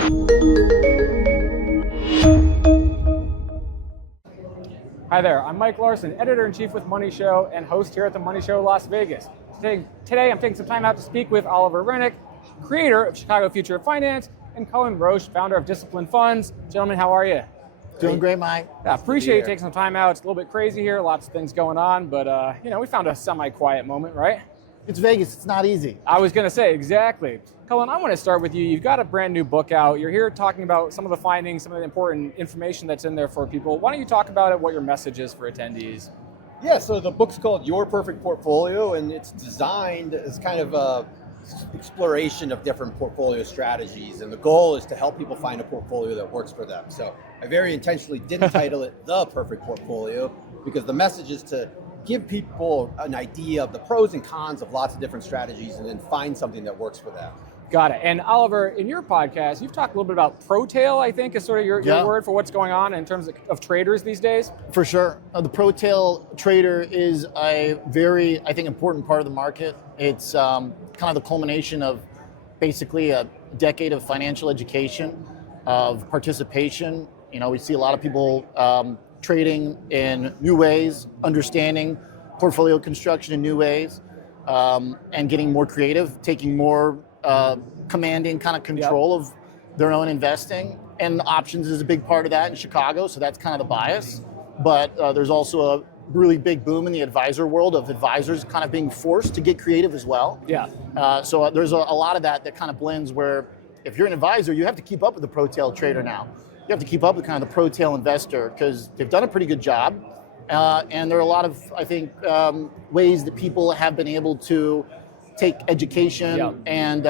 Hi there, I'm Mike Larson, Editor-in-Chief with MoneyShow and host here at the MoneyShow Las Vegas. Today I'm taking some time out to speak with Oliver Renick, creator of Chicago Future of Finance, and Cullen Roche, founder of Discipline Funds. Gentlemen, how are you? Doing great, Mike. Yeah, appreciate you taking some time out. It's a little bit crazy here, lots of things going on, but we found a semi-quiet moment, right? It's Vegas, it's not easy. I was going to say, exactly. Cullen, I want to start with you. You've got a brand new book out. You're here talking about some of the findings, some of the important information that's in there for people. Why don't you talk about it, what your message is for attendees? Yeah, so the book's called Your Perfect Portfolio, and it's designed as kind of a exploration of different portfolio strategies, and the goal is to help people find a portfolio that works for them. So I very intentionally didn't title it The Perfect Portfolio, because the message is to give people an idea of the pros and cons of lots of different strategies and then find something that works for them. Got it. And Oliver, in your podcast, you've talked a little bit about pro-tail, I think, is sort of your word for what's going on in terms of traders these days. For sure. The pro-tail trader is a very, I think, important part of the market. It's kind of the culmination of basically a decade of financial education, of participation. You know, we see a lot of people trading in new ways, understanding portfolio construction in new ways, and getting more creative, taking more commanding kind of control of their own investing. And options is a big part of that in Chicago, so that's kind of the bias. But there's also a really big boom in the advisor world of advisors kind of being forced to get creative as well. Yeah. So there's a lot of that kind of blends where if you're an advisor, you have to keep up with the pro-tail trader now. You have to keep up with kind of the pro-tail investor because they've done a pretty good job. And there are a lot of, I think, ways that people have been able to take education and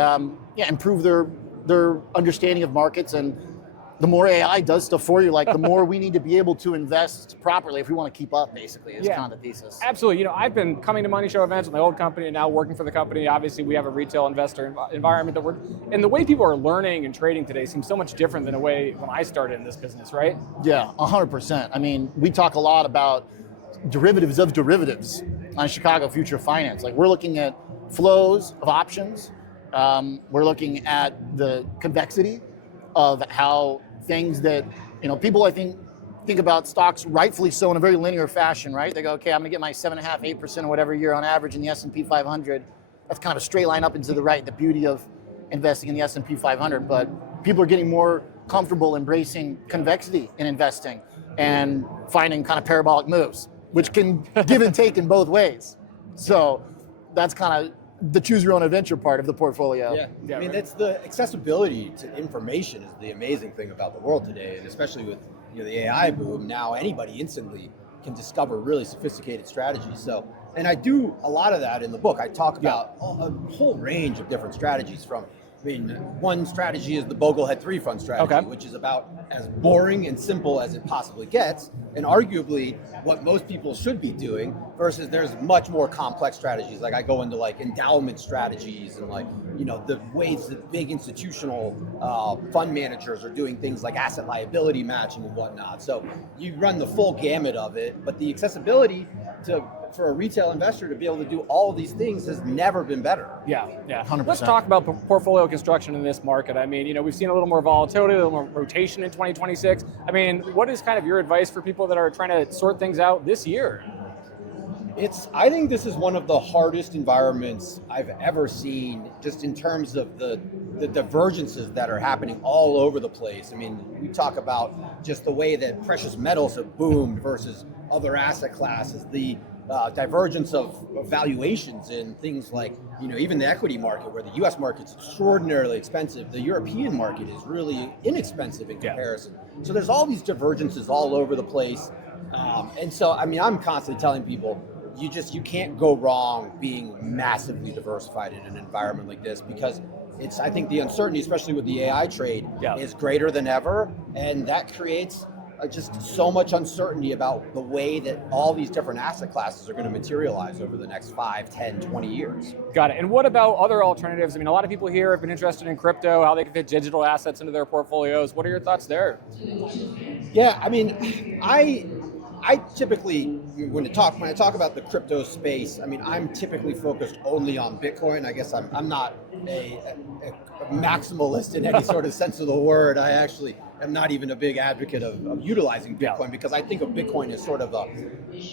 improve their understanding of markets. And the more AI does stuff for you, like the more we need to be able to invest properly if we want to keep up, basically, is kind of the thesis. Absolutely. You know, I've been coming to MoneyShow events with my old company and now working for the company. Obviously, we have a retail investor environment and the way people are learning and trading today seems so much different than the way when I started in this business, right? Yeah, 100%. I mean, we talk a lot about derivatives of derivatives on Chicago Future Finance. Like we're looking at flows of options. We're looking at the convexity of how things that, people I think about stocks rightfully so in a very linear fashion, right? They go, okay, I'm gonna get my 7.5%, 8% or whatever year on average in the S&P 500. That's kind of a straight line up and to the right, the beauty of investing in the S&P 500. But people are getting more comfortable embracing convexity in investing and finding kind of parabolic moves, which can give and take in both ways. So that's kind of the choose your own adventure part of the portfolio. Yeah, I mean, that's the accessibility to information is the amazing thing about the world today, and especially with the AI boom, now anybody instantly can discover really sophisticated strategies. So, and I do a lot of that in the book. I talk about a whole range of different strategies one strategy is the Boglehead 3 fund strategy, which is about as boring and simple as it possibly gets, and arguably what most people should be doing, versus there's much more complex strategies. Like I go into like endowment strategies and the ways that big institutional fund managers are doing things like asset liability matching and whatnot. So you run the full gamut of it, but the accessibility for a retail investor to be able to do all of these things has never been better. Yeah, 100%. Let's talk about portfolio construction in this market. I mean, we've seen a little more volatility, a little more rotation in 2026. I mean, what is kind of your advice for people that are trying to sort things out this year? I think this is one of the hardest environments I've ever seen, just in terms of the divergences that are happening all over the place. I mean, we talk about just the way that precious metals have boomed versus other asset classes, the divergence of valuations in things like, even the equity market, where the US market's extraordinarily expensive, the European market is really inexpensive in comparison. So there's all these divergences all over the place. And so, I mean, I'm constantly telling people, you can't go wrong being massively diversified in an environment like this, because I think the uncertainty, especially with the AI trade, is greater than ever. And that creates just so much uncertainty about the way that all these different asset classes are going to materialize over the next 5, 10, 20 years. Got it. And what about other alternatives? I mean, a lot of people here have been interested in crypto, how they can fit digital assets into their portfolios. What are your thoughts there? Yeah, I mean, I typically, when I talk about the crypto space, I mean, I'm typically focused only on Bitcoin. I guess I'm not a maximalist in any sort of sense of the word. I actually am not even a big advocate of utilizing Bitcoin because I think of Bitcoin as sort of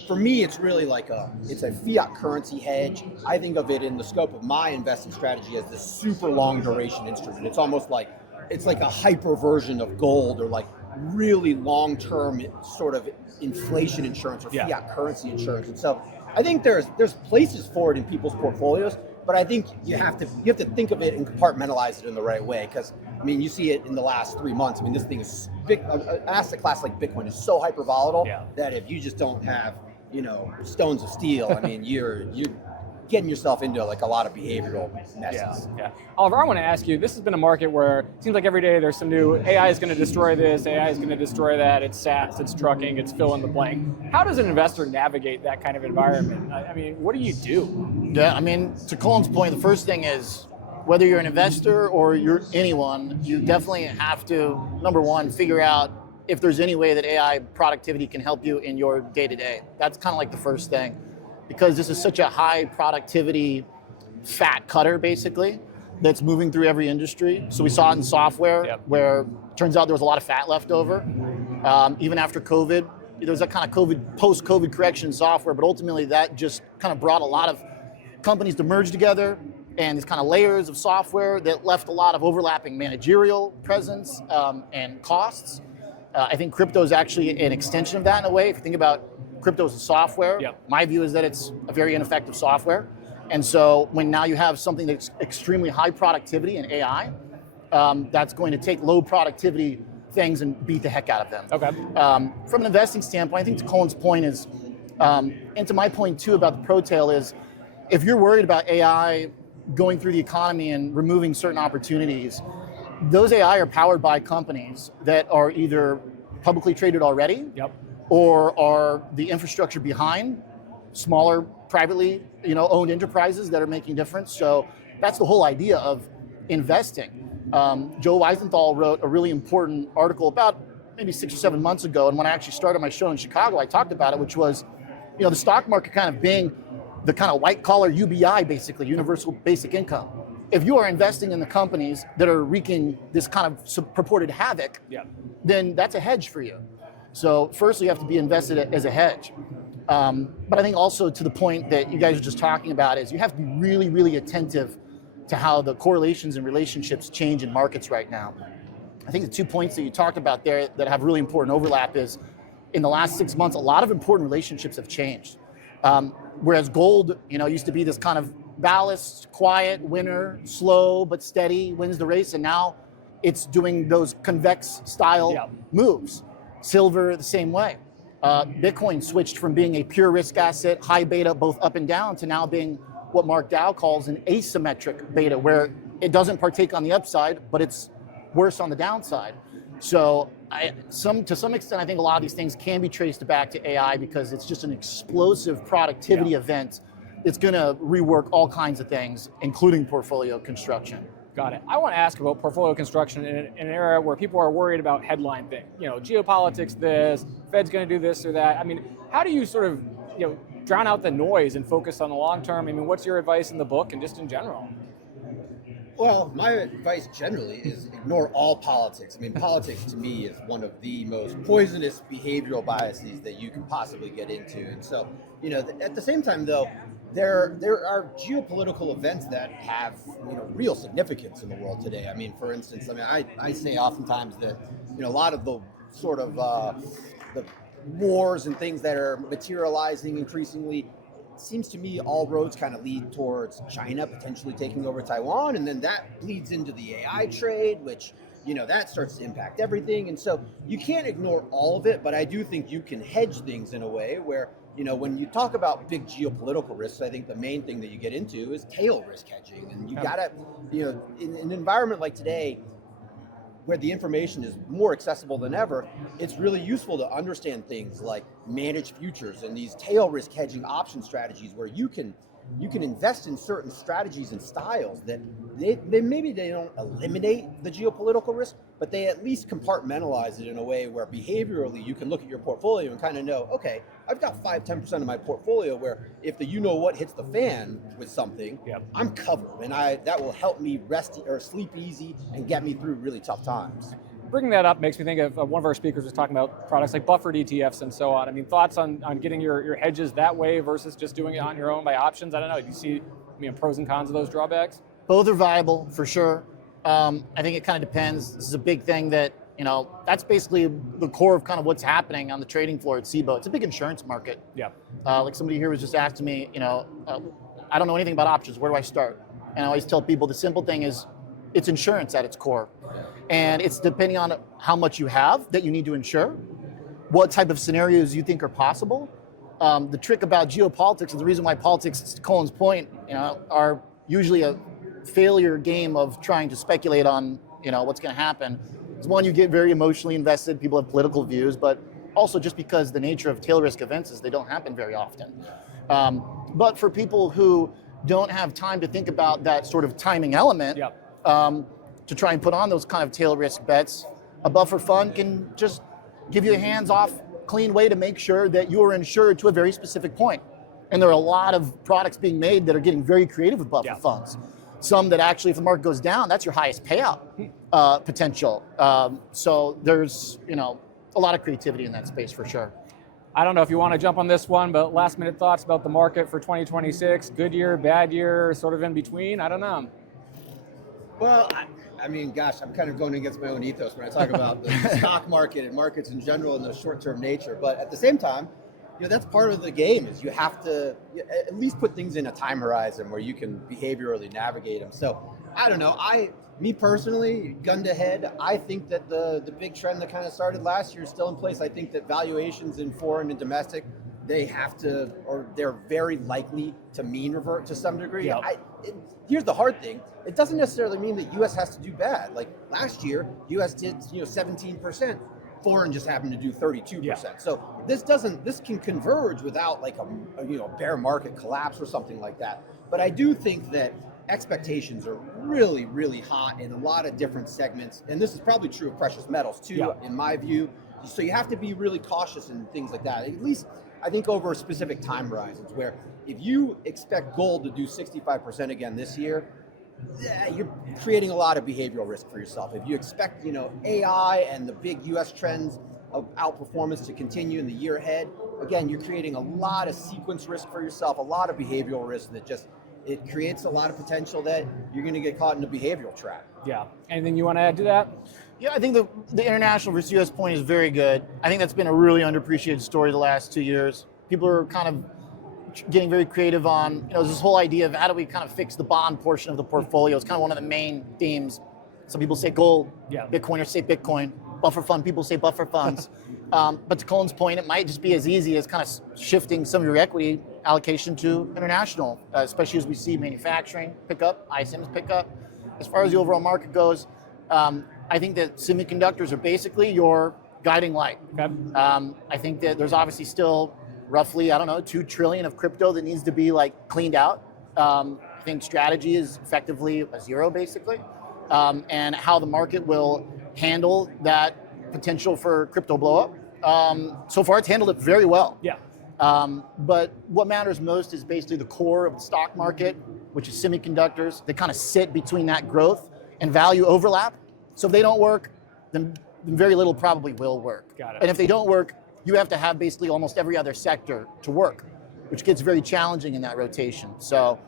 for me, it's really like it's a fiat currency hedge. I think of it in the scope of my investing strategy as this super long duration instrument. It's almost like, it's like a hyper version of gold, or like really long-term sort of inflation insurance or fiat currency insurance. And so I think there's places for it in people's portfolios, but I think you have to think of it and compartmentalize it in the right way. Because I mean, you see it in the last 3 months. I mean, this thing is big. An asset class like Bitcoin is so hyper volatile that if you just don't have, stones of steel, I mean, you're getting yourself into like a lot of behavioral messes. Yeah. Oliver, I want to ask you, this has been a market where it seems like every day there's some new AI is going to destroy this, AI is going to destroy that, it's SaaS, it's trucking, it's fill in the blank. How does an investor navigate that kind of environment? I mean, what do you do? Yeah, I mean, to Cullen's point, the first thing is, whether you're an investor or you're anyone, you definitely have to, number one, figure out if there's any way that AI productivity can help you in your day-to-day. That's kind of like the first thing. Because this is such a high productivity fat cutter, basically, that's moving through every industry. So we saw it in software, where it turns out there was a lot of fat left over. Even after COVID, there was that kind of post-COVID correction in software, but ultimately that just kind of brought a lot of companies to merge together, and these kind of layers of software that left a lot of overlapping managerial presence and costs. I think crypto is actually an extension of that in a way. If you think about crypto as a software, my view is that it's a very ineffective software. And so when now you have something that's extremely high productivity in AI, that's going to take low productivity things and beat the heck out of them. Okay. From an investing standpoint, I think to Cullen's point is, and to my point too about the pro tail is, if you're worried about AI going through the economy and removing certain opportunities, those AI are powered by companies that are either publicly traded already, or are the infrastructure behind smaller privately owned enterprises that are making difference. So that's the whole idea of investing. Joe Weisenthal wrote a really important article about maybe 6 or 7 months ago, and when I actually started my show in Chicago, I talked about it, which was the stock market kind of being the kind of white collar UBI, basically, universal basic income. If you are investing in the companies that are wreaking this kind of purported havoc, then that's a hedge for you. So first you have to be invested as a hedge. But I think also to the point that you guys are just talking about is you have to be really, really attentive to how the correlations and relationships change in markets right now. I think the 2 points that you talked about there that have really important overlap is, in the last 6 months, a lot of important relationships have changed. Whereas gold, used to be this kind of ballast, quiet winner, slow but steady, wins the race, and now it's doing those convex style moves. Silver, the same way. Bitcoin switched from being a pure risk asset, high beta, both up and down, to now being what Mark Dow calls an asymmetric beta, where it doesn't partake on the upside, but it's worse on the downside. So to some extent, I think a lot of these things can be traced back to AI, because it's just an explosive productivity event. It's going to rework all kinds of things, including portfolio construction. Got it. I want to ask about portfolio construction in an era where people are worried about headline things. Geopolitics, this, Fed's going to do this or that. I mean, how do you sort of, drown out the noise and focus on the long term? I mean, what's your advice in the book and just in general? Well, my advice generally is ignore all politics. I mean, politics to me is one of the most poisonous behavioral biases that you can possibly get into. And so, at the same time, though, there are geopolitical events that have real significance in the world today. I mean, for instance, I say oftentimes that a lot of the sort of the wars and things that are materializing increasingly, seems to me all roads kind of lead towards China potentially taking over Taiwan, and then that bleeds into the AI trade, which that starts to impact everything. And so you can't ignore all of it, but I do think you can hedge things in a way where when you talk about big geopolitical risks, I think the main thing that you get into is tail risk hedging. And you gotta, in an environment like today, where the information is more accessible than ever, it's really useful to understand things like managed futures and these tail risk hedging option strategies, where you can you can invest in certain strategies and styles that they maybe they don't eliminate the geopolitical risk, but they at least compartmentalize it in a way where behaviorally you can look at your portfolio and kind of know, okay, I've got 5-10% of my portfolio where if the what hits the fan with something, I'm covered, and that will help me rest or sleep easy and get me through really tough times. Bringing that up makes me think of one of our speakers was talking about products like buffered ETFs and so on. I mean, thoughts on getting your hedges that way versus just doing it on your own by options? I don't know. Do you see pros and cons of those drawbacks? Both are viable for sure. I think it kind of depends. This is a big thing that, that's basically the core of kind of what's happening on the trading floor at SIBO. It's a big insurance market. Yeah. Like somebody here was just asking me, I don't know anything about options. Where do I start? And I always tell people the simple thing is it's insurance at its core. And it's depending on how much you have that you need to insure, what type of scenarios you think are possible. The trick about geopolitics and the reason why politics, to Cullen's point, are usually a failure game of trying to speculate on, what's going to happen. Is one, you get very emotionally invested. People have political views, but also just because the nature of tail risk events is they don't happen very often. But for people who don't have time to think about that sort of timing element, to try and put on those kind of tail risk bets, a buffer fund can just give you a hands-off, clean way to make sure that you are insured to a very specific point. And there are a lot of products being made that are getting very creative with buffer funds. Some that actually, if the market goes down, that's your highest payout potential. So there's, a lot of creativity in that space for sure. I don't know if you want to jump on this one, but last minute thoughts about the market for 2026, good year, bad year, sort of in between, I don't know. Well, I mean, gosh, I'm kind of going against my own ethos when I talk about the stock market and markets in general and the short-term nature. But at the same time, that's part of the game is you have to at least put things in a time horizon where you can behaviorally navigate them. So I don't know. Me personally, gun to head, I think that the big trend that kind of started last year is still in place. I think that valuations in foreign and domestic, they're very likely to mean revert to some degree. Here's the hard thing. It doesn't necessarily mean that U.S. has to do bad. Like last year, U.S. did 17%. Foreign just happened to do 32%. So this can converge without like a bear market collapse or something like that. But I do think that expectations are really, really hot in a lot of different segments. And this is probably true of precious metals too, in my view. So you have to be really cautious in things like that. At least I think over specific time horizons where if you expect gold to do 65% again this year, you're creating a lot of behavioral risk for yourself. If you expect, AI and the big U.S. trends of outperformance to continue in the year ahead, again, you're creating a lot of sequence risk for yourself, a lot of behavioral risk that it creates a lot of potential that you're going to get caught in a behavioral trap. Yeah. Anything you want to add to that? Yeah, I think the international versus U.S. point is very good. I think that's been a really underappreciated story the last 2 years. People are kind of getting very creative on, this whole idea of how do we kind of fix the bond portion of the portfolio. It's kind of one of the main themes. Some people say gold, Bitcoiners say Bitcoin, buffer fund, people say buffer funds. But to Cullen's point, it might just be as easy as kind of shifting some of your equity allocation to international, especially as we see manufacturing pick up, ISMs pick up. As far as the overall market goes, I think that semiconductors are basically your guiding light. Okay. I think that there's obviously still roughly, $2 trillion of crypto that needs to be cleaned out. I think strategy is effectively a zero basically. And how the market will handle that potential for crypto blow up. So far it's handled it very well. Yeah. But what matters most is basically the core of the stock market, which is semiconductors. They kind of sit between that growth and value overlap. So if they don't work, then very little probably will work. Got it. And if they don't work, you have to have basically almost every other sector to work, which gets very challenging in that rotation. So,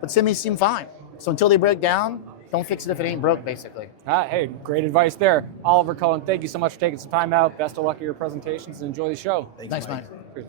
but semis seem fine. So until they break down, don't fix it if it ain't broke, basically. Hey, great advice there. Oliver, Cullen, thank you so much for taking some time out. Best of luck at your presentations and enjoy the show. Thanks, Mike. Cheers.